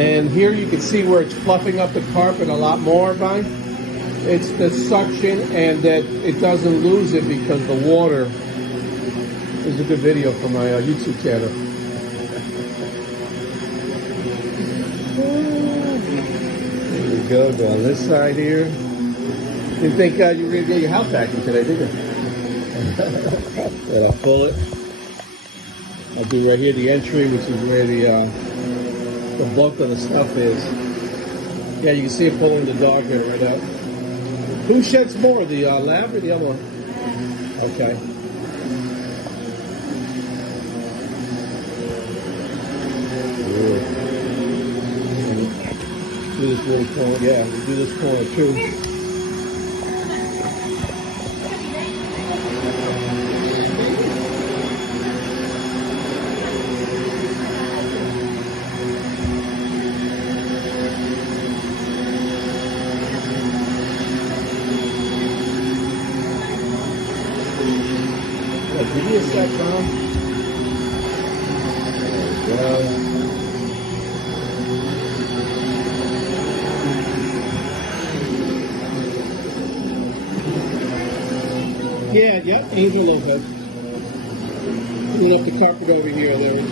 And here you can see where it's fluffing up the carpet a lot more, Vine. It's the suction and that it doesn't lose it because the water. This is a good video for my YouTube channel. There we go. Go on this side here. Didn't think you were going to get your house vacuum today, did you? And I'll pull it. I'll do right here the entry, which is where the bulk of the stuff is. Yeah, you can see it pulling the dog hair right out. Who sheds more, the lab or the other one? Okay. Do this little corner, yeah, we'll do this corner too. Give me a sec, Tom. There we go. Yeah, Angel Lopez. Clean up the carpet over here. There it is.